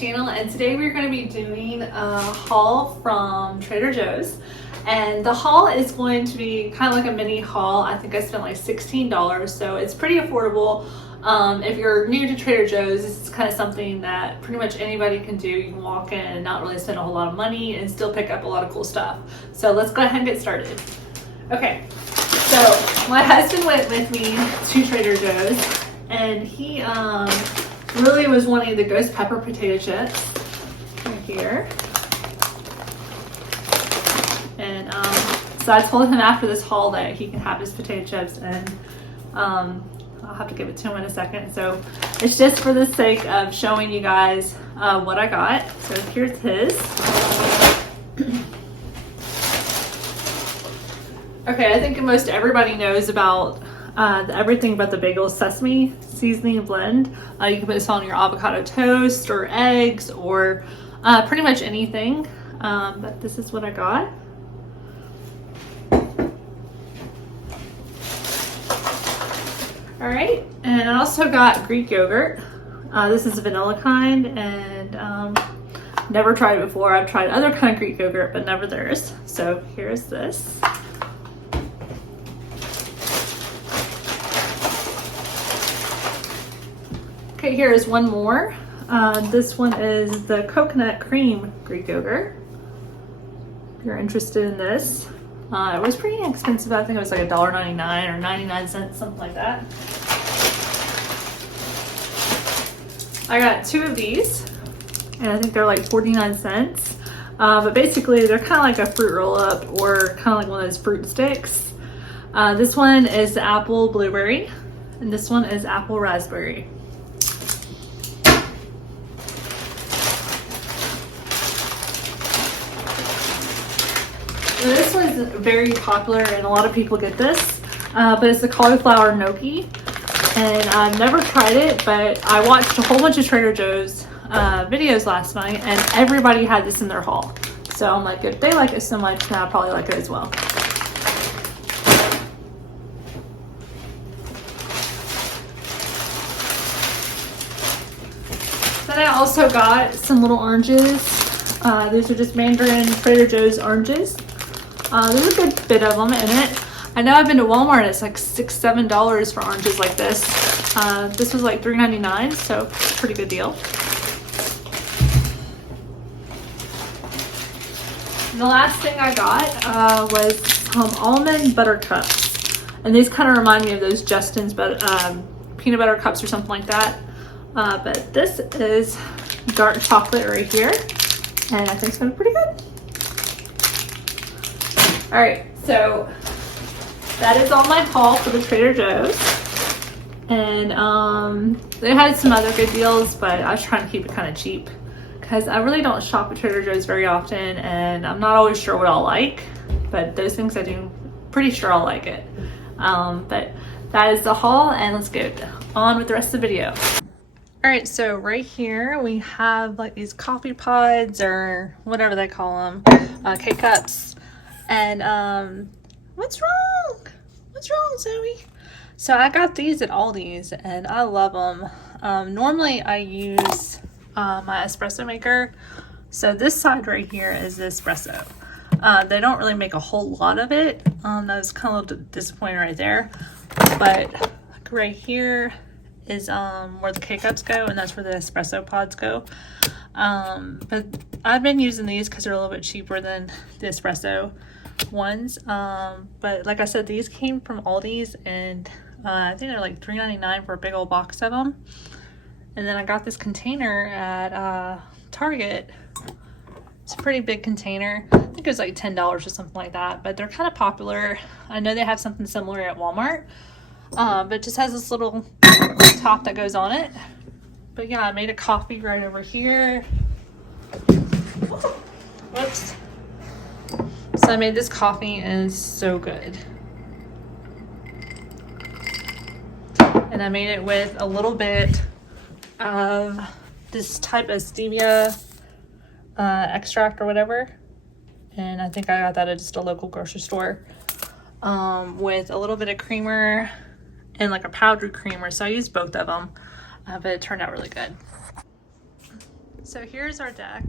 channel, and today we're going to be doing a haul from Trader Joe's. And the haul is going to be kind of like a mini haul. I think I spent like $16, so it's pretty affordable. If you're new to Trader Joe's, this is kind of something that pretty much anybody can do. You can walk in and not really spend a whole lot of money and still pick up a lot of cool stuff. So let's go ahead and get started. Okay, so my husband went with me to Trader Joe's, and he really was wanting the ghost pepper potato chips right here. And so I told him after this haul that he can have his potato chips, and I'll have to give it to him in a second. So it's just for the sake of showing you guys what I got. So here's his. Okay, I think most everybody knows about everything but the bagel sesame seasoning blend. You can put this on your avocado toast or eggs or pretty much anything. But this is what I got. All right, and I also got Greek yogurt. This is a vanilla kind, and never tried it before. I've tried other kind of Greek yogurt, but never theirs. So here's this. Okay, here is one more. This one is the coconut cream Greek yogurt. If you're interested in this. It was pretty expensive. I think it was like $1.99 or 99 cents, something like that. I got 2 of these, and I think they're like 49 cents. But basically, they're kind of like a fruit roll-up or kind of like one of those fruit sticks. This one is apple blueberry, and this one is apple raspberry. This was very popular and a lot of people get this, but it's the cauliflower gnocchi, and I've never tried it, but I watched a whole bunch of Trader Joe's videos last night, and everybody had this in their haul. So I'm like, if they like it so much, then I'll probably like it as well. Then I also got some little oranges. These are just Mandarin Trader Joe's oranges. There's a good bit of them in it. I know I've been to Walmart and it's like $6-7 for oranges like this. This was like $3.99, so it's a pretty good deal. And the last thing I got was some almond butter cups. And these kind of remind me of those Justin's peanut butter cups or something like that. But this is dark chocolate right here. And I think it's gonna be pretty good. All right, so that is all my haul for the Trader Joe's. And they had some other good deals, but I was trying to keep it kind of cheap because I really don't shop at Trader Joe's very often, and I'm not always sure what I'll like, but those things I do, pretty sure I'll like it. But that is the haul, and let's get on with the rest of the video. All right, so right here we have like these coffee pods or whatever they call them, K-cups. And what's wrong? What's wrong, Zoe? So I got these at Aldi's, and I love them. Normally I use my espresso maker. So this side right here is the espresso. They don't really make a whole lot of it. That was kind of a little disappointing right there. But right here is where the K-cups go, and that's where the espresso pods go. But I've been using these because they're a little bit cheaper than the espresso ones. But like I said, these came from Aldi's, and I think they're like $3.99 for a big old box of them. And then I got this container at Target. It's a pretty big container. I think it was like $10 or something like that, but they're kind of popular. I know they have something similar at Walmart, but it just has this little top that goes on it. But yeah, I made a coffee right over here. Whoops. So I made this coffee, and it's so good. And I made it with a little bit of this type of stevia extract or whatever. And I think I got that at just a local grocery store. With a little bit of creamer and like a powdered creamer. So I used both of them, but it turned out really good. So here's our deck.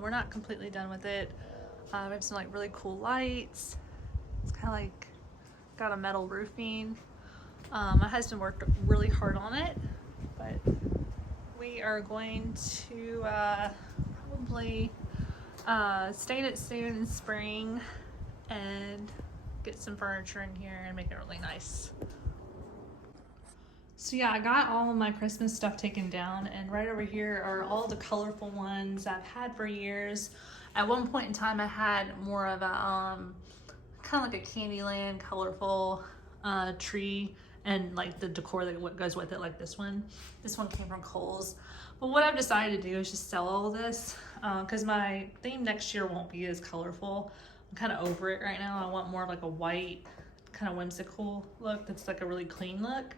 We're not completely done with it. We have some like really cool lights. It's kind of like got a metal roofing. My husband worked really hard on it, but we are going to probably stain it soon in spring and get some furniture in here and make it really nice. So yeah, I got all of my Christmas stuff taken down, and right over here are all the colorful ones I've had for years. At one point in time, I had more of a kind of like a Candyland colorful tree and like the decor that goes with it, like this one. This one came from Kohl's. But what I've decided to do is just sell all this because my theme next year won't be as colorful. I'm kind of over it right now. I want more of like a white, kind of whimsical look that's like a really clean look.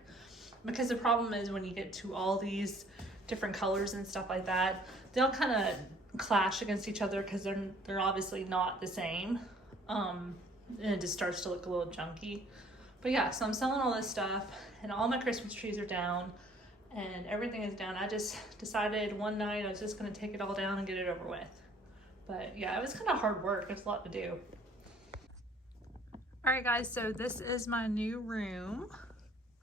Because the problem is when you get to all these different colors and stuff like that, they'll kind of clash against each other because they're obviously not the same. And it just starts to look a little junky. But yeah, so I'm selling all this stuff and all my Christmas trees are down and everything is down. I just decided one night I was just going to take it all down and get it over with. But yeah, it was kind of hard work. There's a lot to do. All right, guys, so this is my new room.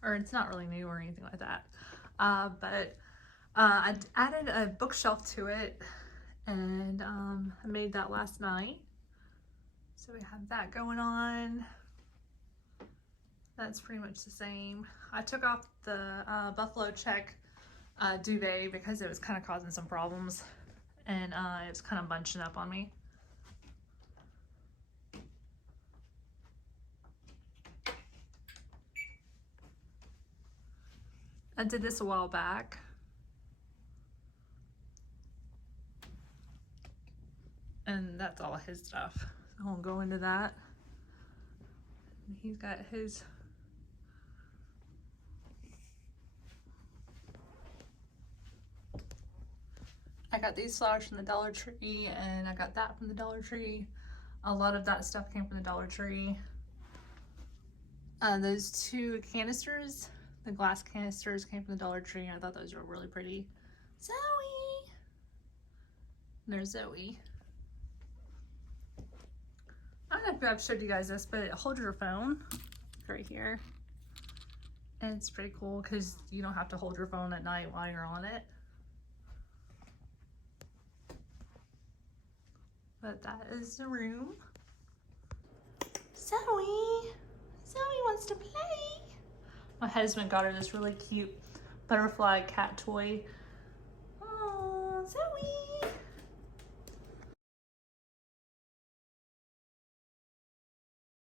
Or it's not really new or anything like that. But I added a bookshelf to it and I made that last night. So we have that going on. That's pretty much the same. I took off the buffalo check duvet because it was kind of causing some problems and it was kind of bunching up on me. I did this a while back. And that's all his stuff. So I won't go into that. And he's got his I got these flowers from the Dollar Tree and I got that from the Dollar Tree. A lot of that stuff came from the Dollar Tree. Those two canisters, the glass canisters, came from the Dollar Tree. I thought those were really pretty. Zoe! There's Zoe. I don't know if I've showed you guys this, but it holds your phone right here. And it's pretty cool because you don't have to hold your phone at night while you're on it. But that is the room. Zoe! Zoe wants to play. My husband got her this really cute butterfly cat toy. Oh, Zoe!